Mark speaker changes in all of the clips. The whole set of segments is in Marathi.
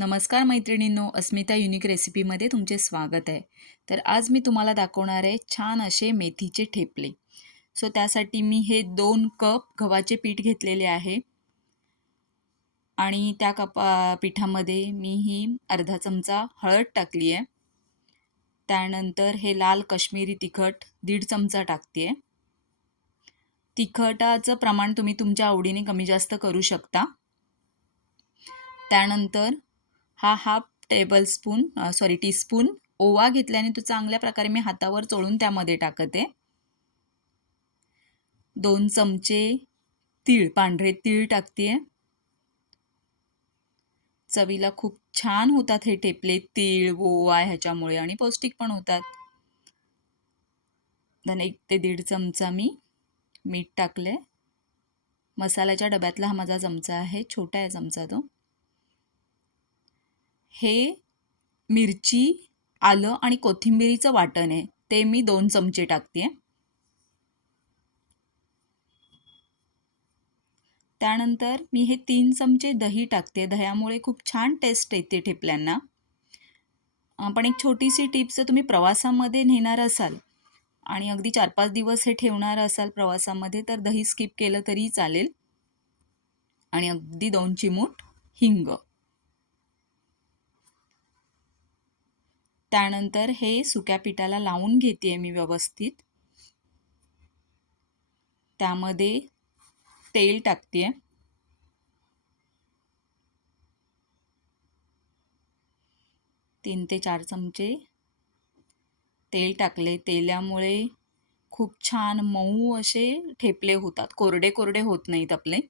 Speaker 1: नमस्कार मैत्रिणींनो अस्मिता युनिक रेसिपीमध्ये तुमचे स्वागत आहे. तर आज मी तुम्हाला दाखवणार आहे छान असे मेथीचे ठेपले. सो त्यासाठी मी हे दोन कप गव्हाचे पीठ घेतलेले आहे. आणि त्या कपा पिठामध्ये मी ही अर्धा चमचा हळद टाकली आहे. त्यानंतर हे लाल कश्मीरी तिखट दीड चमचा टाकते आहे. तिखटाचं प्रमाण तुम्ही तुमच्या आवडीने कमी जास्त करू शकता. त्यानंतर हा हाफ टेबलस्पून सॉरी टीस्पून ओवा घेतल्याने तो चांगल्या प्रकारे मी हातावर चोळून त्यामध्ये टाकते. दोन चमचे तीळ पांढरे तीळ टाकते चवीला खूप छान होतात हे ठेपले तीळ ओवा ह्याच्यामुळे आणि पौष्टिक पण होतात. धन एक ते दीड चमचा मी मीठ टाकले मसाल्याच्या डब्यातला हा माझा चमचा आहे छोटा आहे चमचा तो. हे मिरची आलं आणि कोथिंबिरीचं वाटण आहे. ते मी दोन चमचे टाकते त्यानंतर मी हे तीन चमचे दही टाकते दह्यामुळे खूप छान टेस्ट येते ठेपल्यांना. पण एक छोटीशी टिप्स जर तुम्ही प्रवासामध्ये नेणार असाल आणि अगदी चार पाच दिवस हे ठेवणार असाल प्रवासामध्ये तर दही स्किप केलं तरी चालेल. आणि अगदी दोन चिमूट हिंग. त्यानंतर हे सुक्या पिठाला लावून घेते मी व्यवस्थित. त्यामध्ये तेल टाकते तीन ते चार चमचे तेल टाकले. तेलामुळे खूप छान मऊ असे ठेपले होतात. कोरडे कोरडे होत नाहीत आपले.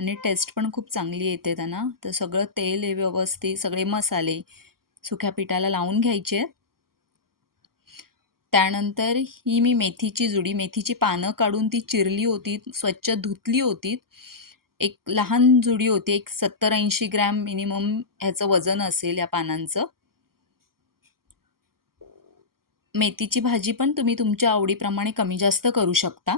Speaker 1: आणि टेस्ट पण खूप चांगली येते त्यांना. तर सगळं तेल व्यवस्थित सगळे मसाले सुक्या पिठाला लावून घ्यायचे. त्यानंतर ही मी मेथीची जुडी मेथीची पानं काढून ती चिरली होती स्वच्छ धुतली होती. एक लहान जुडी होती एक सत्तर ऐंशी ग्रॅम मिनिमम ह्याचं वजन असेल या पानांचं. मेथीची भाजी पण तुम्ही तुमच्या आवडीप्रमाणे कमी जास्त करू शकता.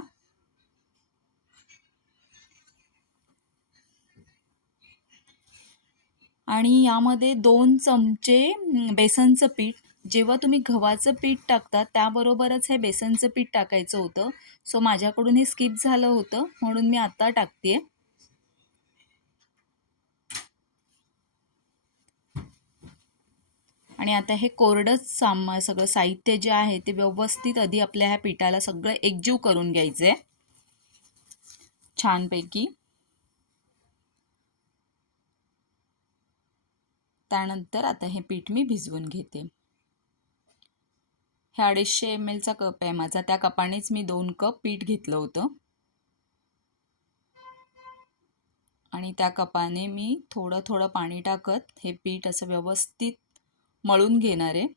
Speaker 1: आणि यामध्ये दोन चमचे बेसनचं पीठ. जेव्हा तुम्ही गव्हाचं पीठ टाकता त्याबरोबरच हे बेसनचं पीठ टाकायचं होतं. सो माझ्याकडून हे स्किप झालं होतं म्हणून मी आता टाकते आणि आता हे कोरडंच साम सगळं साहित्य जे आहे ते व्यवस्थित आधी आपल्या ह्या पिठाला सगळं एकजीव करून घ्यायचं आहे छानपैकी. त्यानंतर आता हे पीठ मी भिजवून घेते. हे अडीचशे एम एलचा कप आहे माझा. त्या कपानेच मी दोन कप पीठ घेतलं होतं. आणि त्या कपाने मी थोडं थोडं पाणी टाकत हे पीठ असं व्यवस्थित मळून घेणार आहे.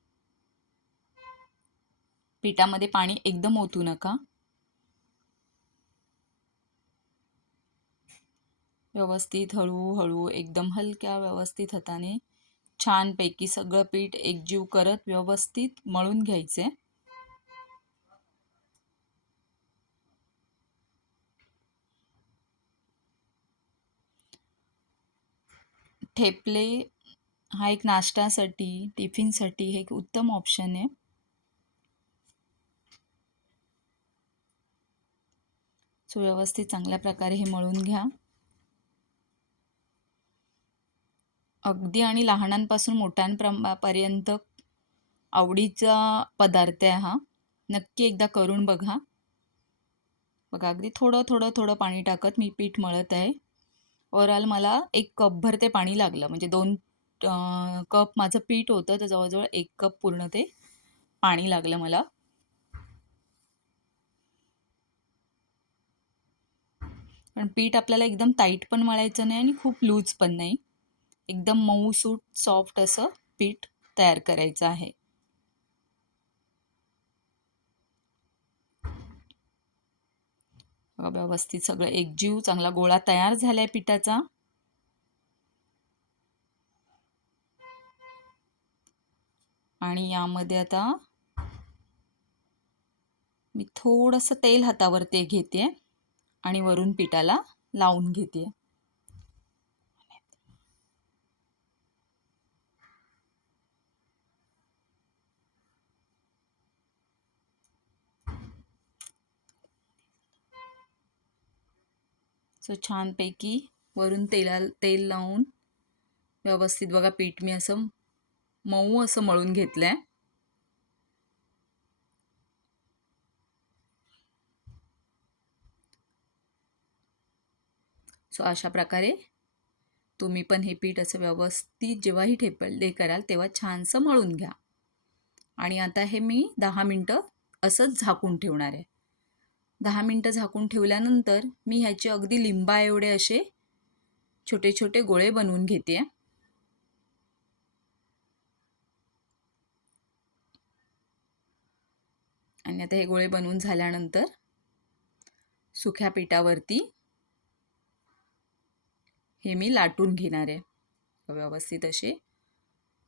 Speaker 1: पिठामध्ये पाणी एकदम ओतू नका. व्यवस्थित हळूहळू एकदम हलक्या व्यवस्थित हाताने छानपैकी सगळं पीठ एकजीव करत व्यवस्थित मळून घ्यायचे. ठेपले हा एक नाश्त्यासाठी टिफिनसाठी हे एक उत्तम ऑप्शन आहे. सो व्यवस्थित चांगल्या प्रकारे हे मळून घ्या. अगदी आणि लहानांपासून मोठ्यांपर्यंत आवडीचा पदार्थ आहे हा. नक्की एकदा करून बघा. बघा अगदी थोडं थोडं थोडं पाणी टाकत मी पीठ मळत आहे. ओवरऑल मला एक कपभर ते पाणी लागलं. म्हणजे दोन कप माझं पीठ होतं तर जवळजवळ एक कप पूर्ण ते पाणी लागलं मला. पण पीठ आपल्याला एकदम टाईट पण मळायचं नाही आणि खूप लूज पण नाही. एकदम मऊसूट सॉफ्ट असं पीठ तयार करायचं आहे. व्यवस्थित सगळं एकजीव चांगला गोळा तयार झालाय पिठाचा. आणि यामध्ये आता मी थोडंसं तेल हातावरती घेते आणि वरून पिठाला लावून घेते. सो छानपैकी वरून तेला तेल लावून व्यवस्थित बघा पीठ मी असं मऊ असं मळून घेतलं आहे सो अशा प्रकारे तुम्ही पण हे पीठ असं व्यवस्थित जेव्हाही ठेपले कराल तेव्हा छानसं मळून घ्या. आणि आता हे मी दहा मिनटं असंच झाकून ठेवणार आहे. दहा मिनटं झाकून ठेवल्यानंतर मी ह्याचे अगदी लिंबा एवढे असे छोटे छोटे गोळे बनवून घेते. आणि आता हे गोळे बनवून झाल्यानंतर सुक्या पिठावरती हे मी लाटून घेणार आहे. व्यवस्थित असे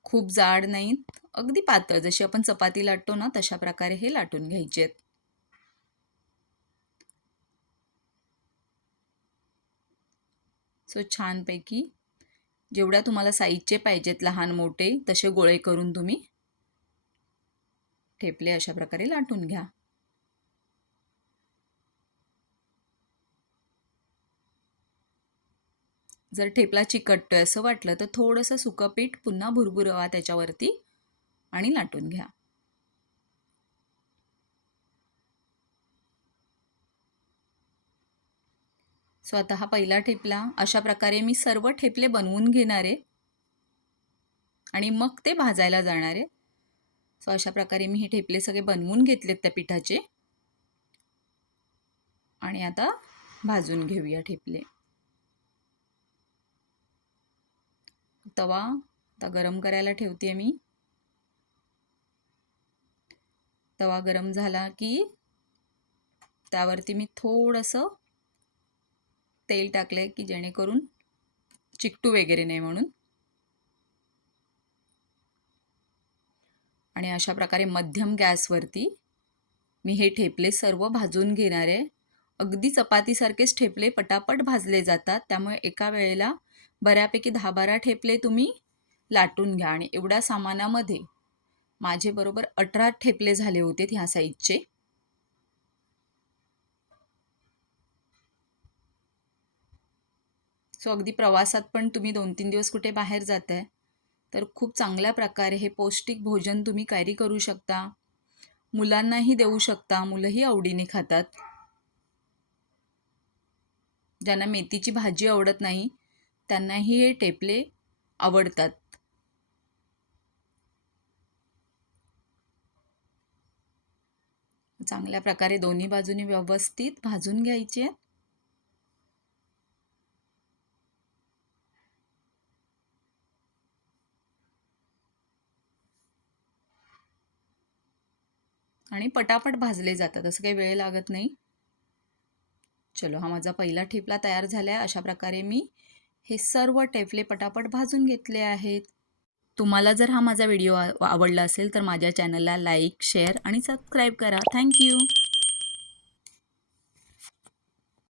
Speaker 1: खूप जाड नाहीत अगदी पातळ. जशी आपण चपाती लाटतो ना तशा प्रकारे हे लाटून घ्यायचे आहेत. सो छानपैकी जेवढ्या तुम्हाला साईजचे पाहिजेत लहान मोठे तसे गोळे करून तुम्ही ठेपले अशा प्रकारे लाटून घ्या. जर ठेपला चिकटतोय असं वाटलं तर थोडंसं सुकं पीठ पुन्हा भुरभुरवा त्याच्यावरती आणि लाटून घ्या. सो आता हा पहिला ठेपला. अशा प्रकारे मी सर्व ठेपले बनवून घेणार. आहे आणि मग ते भाजायला जाणार. आहे सो अशा प्रकारे मी हे ठेपले सगळे बनवून घेतलेत त्या पिठाचे. आणि आता भाजून घेऊया ठेपले. तवा आता गरम करायला ठेवते मी. तवा गरम झाला की त्यावरती मी थोडंसं तेल टाकलं आहे की जेणेकरून चिकटू वगैरे नाही म्हणून. आणि अशा प्रकारे मध्यम गॅसवरती मी हे ठेपले सर्व भाजून घेणार आहे. अगदी चपातीसारखेच ठेपले पटापट भाजले जातात. त्यामुळे एका वेळेला बऱ्यापैकी दहा बारा ठेपले तुम्ही लाटून घ्या. आणि एवढ्या सामानामध्ये माझे बरोबर अठरा ठेपले झाले होते ह्या साईजचे. सो अगदी प्रवासात पण तुम्ही दोन तीन दिवस कुठे बाहेर जात आहे तर खूप चांगल्या प्रकारे हे पौष्टिक भोजन तुम्ही कॅरी करू शकता. मुलांनाही देऊ शकता मुलंही आवडीने खातात. ज्यांना मेथीची भाजी आवडत नाही त्यांनाही हे टेपले आवडतात. चांगल्या प्रकारे दोन्ही बाजूनी व्यवस्थित भाजून घ्यायचे. आणि पटापट भाजले जातात. असं काही वेळ लागत नाही. चलो हा माझा पहिला ठेपला तयार झाला आहे अशा प्रकारे मी हे सर्व टेफले पटापट भाजून घेतले आहेत. तुम्हाला जर हा माझा व्हिडिओ आवडला असेल तर माझ्या चॅनलला लाईक शेअर आणि सबस्क्राईब करा. Thank you